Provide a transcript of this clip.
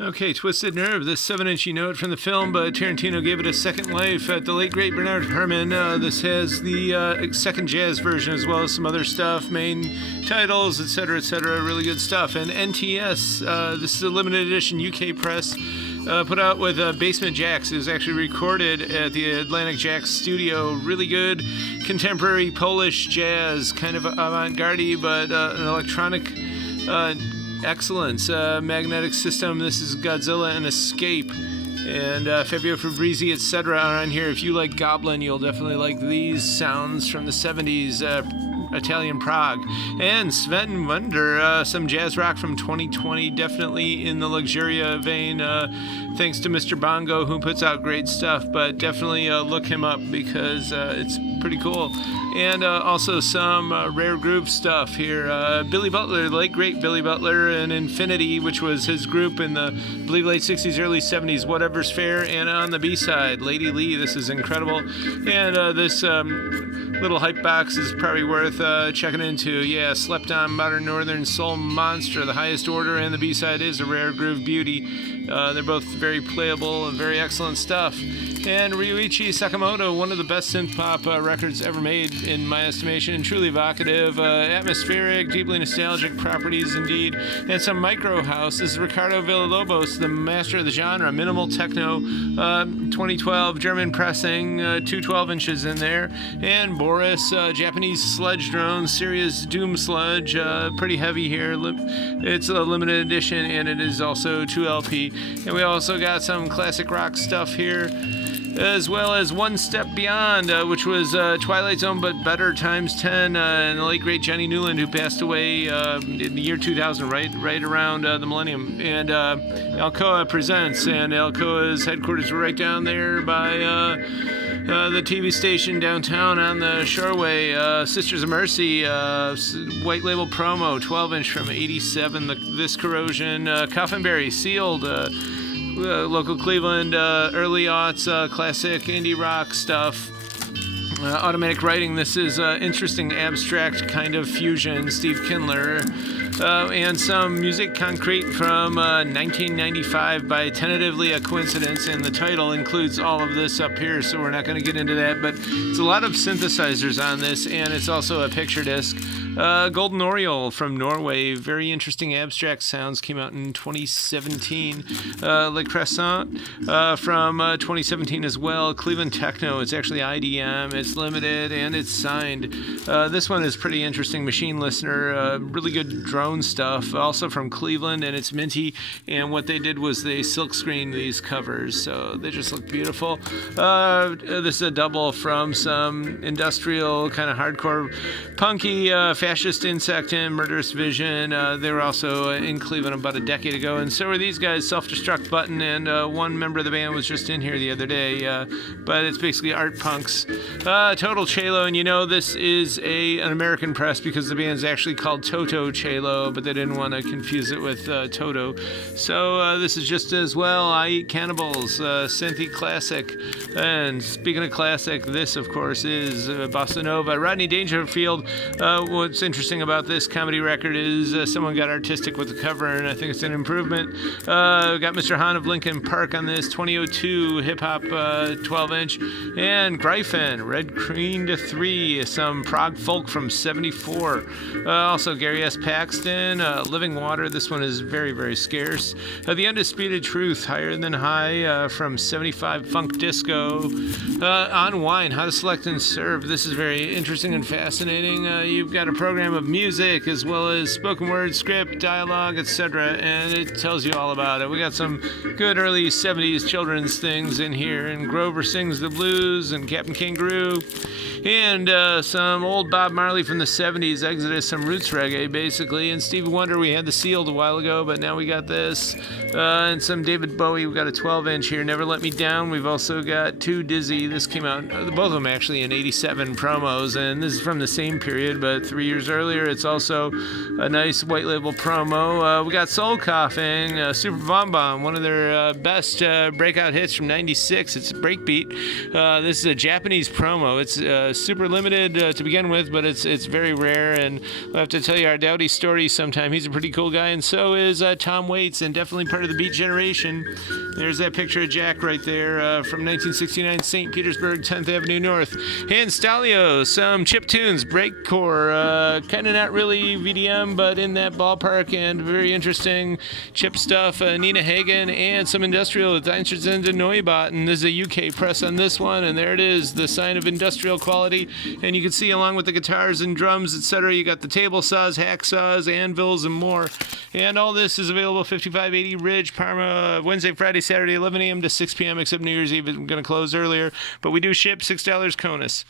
Okay, Twisted Nerve, this 7-inch note from the film, but Tarantino gave it a second life at the late great Bernard Herrmann. This has the second jazz version as well as some other stuff, main titles, etc., etc. Really good stuff. And NTS, this is a limited edition UK press. Put out with Basement Jaxx. It was actually recorded at the Atlantic Jazz studio. Really good contemporary Polish jazz, kind of avant-garde, but an electronic excellence. Magnetic System. This is Godzilla and Escape. And Fabio Fabrizi, etc. are on here. If you like Goblin, you'll definitely like these sounds from the 70s. Italian Prague. And Sven Wunder, some jazz rock from 2020, definitely in the Luxuria vein, thanks to Mr. Bongo, who puts out great stuff, but definitely look him up because it's pretty cool. And also some rare groove stuff here. Billy Butler, the late great Billy Butler, and Infinity, which was his group in the, I believe, late 60s, early 70s, Whatever's Fair, and on the B-side, Lady Lee. This is incredible. And this little hype box is probably worth checking into. Yeah, Slept On, Modern Northern Soul Monster, the highest order, and the B-side is a rare groove beauty. They're both very playable and very excellent stuff. And Ryuichi Sakamoto, one of the best synth-pop records ever made, in my estimation, and truly evocative, atmospheric, deeply nostalgic properties indeed, and some micro house. This is Ricardo Villalobos, the master of the genre, minimal techno, 2012 German pressing, 212 inches in there, and Boris, Japanese sludge drone, serious doom sludge, pretty heavy here. It's a limited edition, and it is also 2LP. And we also got some classic rock stuff here, as well as One Step Beyond, which was Twilight Zone but better times 10, and the late great Johnny Newland, who passed away in the year 2000, right around the millennium. And Alcoa presents, and Alcoa's headquarters were right down there by the TV station downtown on the Shoreway. Sisters of Mercy, white label promo, 12-inch from 87, This Corrosion, Coffinberry, Sealed, local Cleveland, early aughts, classic indie rock stuff. Automatic Writing, this is interesting abstract kind of fusion, Steve Kindler. And some Music Concrete from 1995 by tentatively a coincidence, and the title includes all of this up here, so we're not going to get into that, but it's a lot of synthesizers on this, and it's also a picture disc. Golden Oriole from Norway, very interesting abstract sounds, came out in 2017. Le Crescent from 2017 as well. Cleveland Techno, it's actually IDM, it's limited, and it's signed. This one is pretty interesting. Machine Listener, really good drone stuff, also from Cleveland, and it's minty, and what they did was they silkscreened these covers, so they just look beautiful. This is a double from some industrial kind of hardcore punky Fascist Insect and Murderous Vision. They were also in Cleveland about a decade ago, and so were these guys, Self-Destruct Button, and one member of the band was just in here the other day, but it's basically art punks. Total Chelo, and you know this is an American press because the band's actually called Toto Chelo, but they didn't want to confuse it with Toto. So this is just as well. I Eat Cannibals, Synthy Classic. And speaking of classic, this of course is Bossa Nova. Rodney Dangerfield. What's interesting about this comedy record is someone got artistic with the cover, and I think it's an improvement. We got Mr. Hahn of Lincoln Park on this, 2002 hip hop 12-inch, and Gryphon, Red Queen to 3, some prog folk from 74. Also Gary S. Paxton, Living Water. This one is very, very scarce. The Undisputed Truth, Higher Than High, from 75 Funk Disco. On Wine, How to Select and Serve. This is very interesting and fascinating. You've got a program of music as well as spoken word, script, dialogue, etc., and it tells you all about it. We got some good early 70s children's things in here, and Grover Sings the Blues, and Captain Kangaroo, and some old Bob Marley from the 70s, Exodus, some roots reggae basically, and Stevie Wonder. We had the Sealed a while ago, but now we got this, and some David Bowie. We got a 12-inch here, Never Let Me Down. We've also got Too Dizzy. This came out, both of them actually, in 87 promos, and this is from the same period, but 3 years earlier. It's also a nice white label promo. We got Soul Coughing, Super Bomb Bomb, one of their best breakout hits from '96. It's Breakbeat. This is a Japanese promo. It's super limited to begin with, but it's very rare, and we'll have to tell you our Dowdy story sometime. He's a pretty cool guy, and so is Tom Waits, and definitely part of the Beat generation. There's that picture of Jack right there from 1969, St. Petersburg, 10th Avenue North. And Stalio, some chip tunes, breakcore, kind of not really VDM, but in that ballpark, and very interesting chip stuff. Nina Hagen and some industrial with Einstürzende Neubauten. There's a UK press on this one, and there it is, the sign of industrial quality. And you can see along with the guitars and drums, etc., you got the table saws, hacksaws, anvils, and more. And all this is available 5580 Ridge, Parma, Wednesday, Friday, Saturday, 11 a.m. to 6 p.m., except New Year's Eve. I'm going to close earlier, but we do ship $6 CONUS.